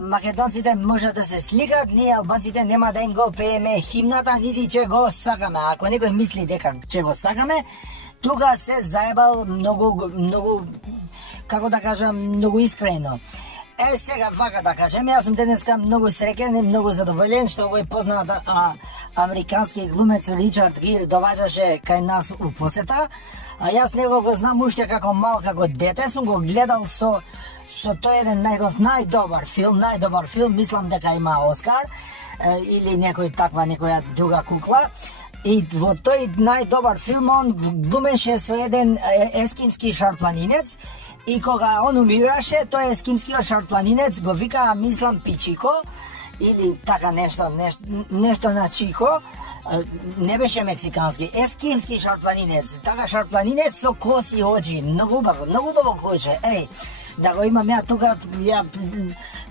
македонците може да се сликат, ние албанците нема да им го пееме химната, нити ќе го сакаме. Ако некој мисли дека ќе го сакаме, тука се заебал многу, како да кажам, многу искрено. Сега вака да кажем, јас сум денеска многу среќен и многу задоволен што овој познат американски глумец Ричард Гир доваѓаше кај нас у посета. А јас него го знам уште како мал, како дете, сум го гледал со тој еден најдобар филм, мислам дека има Оскар или некоја друга кукла. И во тој најдобар филм он глумеше со еден ескимски шарпланинец. И кога он умираше, тој ескимскиот шарпланинец го вика, мислам, Пичико, или така нешто на Чихо, не беше мексикански, ескимски шарпланинец, така шарпланинец со коси оџи, многу убаво којче, да го имам ја тука,